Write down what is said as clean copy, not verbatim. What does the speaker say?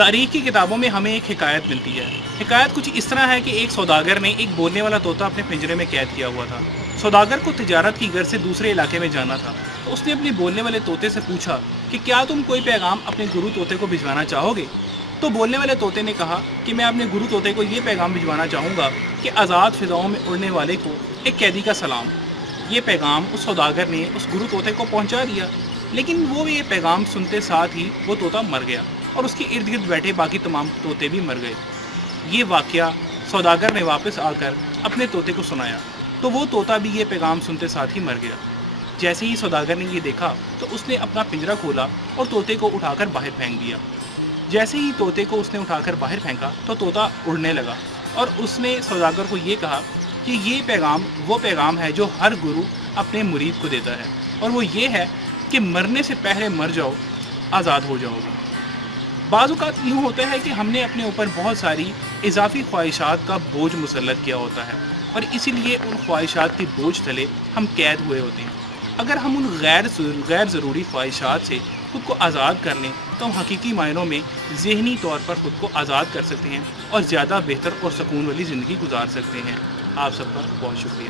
تاریخ کی کتابوں میں ہمیں ایک حکایت ملتی ہے۔ حکایت کچھ اس طرح ہے کہ ایک سوداگر نے ایک بولنے والا طوطا اپنے پنجرے میں قید کیا ہوا تھا۔ سوداگر کو تجارت کی غرض سے دوسرے علاقے میں جانا تھا، تو اس نے اپنے بولنے والے طوطے سے پوچھا کہ کیا تم کوئی پیغام اپنے گرو طوطے کو بھجوانا چاہو گے؟ تو بولنے والے طوطے نے کہا کہ میں اپنے گرو طوطے کو یہ پیغام بھجوانا چاہوں گا کہ آزاد فضاؤں میں اڑنے والے کو ایک قیدی کا سلام۔ یہ پیغام اس سوداگر نے اس گرو طوطے کو پہنچا دیا، لیکن وہ یہ پیغام سنتے ساتھ ہی وہ طوطا مر گیا اور اس کے ارد گرد بیٹھے باقی تمام طوطے بھی مر گئے۔ یہ واقعہ سوداگر نے واپس آ کر اپنے طوطے کو سنایا، تو وہ طوطا بھی یہ پیغام سنتے ساتھ ہی مر گیا۔ جیسے ہی سوداگر نے یہ دیکھا تو اس نے اپنا پنجرا کھولا اور طوطے کو اٹھا کر باہر پھینک دیا۔ جیسے ہی طوطے کو اس نے اٹھا کر باہر پھینکا تو طوطا اڑنے لگا، اور اس نے سوداگر کو یہ کہا کہ یہ پیغام وہ پیغام ہے جو ہر گرو اپنے مرید کو دیتا ہے، اور وہ یہ ہے کہ مرنے سے پہلے مر جاؤ، آزاد ہو جاؤ گے۔ بعض اوقات یوں ہوتا ہے کہ ہم نے اپنے اوپر بہت ساری اضافی خواہشات کا بوجھ مسلط کیا ہوتا ہے، اور اسی لیے ان خواہشات کے بوجھ تلے ہم قید ہوئے ہوتے ہیں۔ اگر ہم ان غیر ضروری خواہشات سے خود کو آزاد کر لیں تو ہم حقیقی معنوں میں ذہنی طور پر خود کو آزاد کر سکتے ہیں اور زیادہ بہتر اور سکون والی زندگی گزار سکتے ہیں۔ آپ سب کا بہت شکریہ۔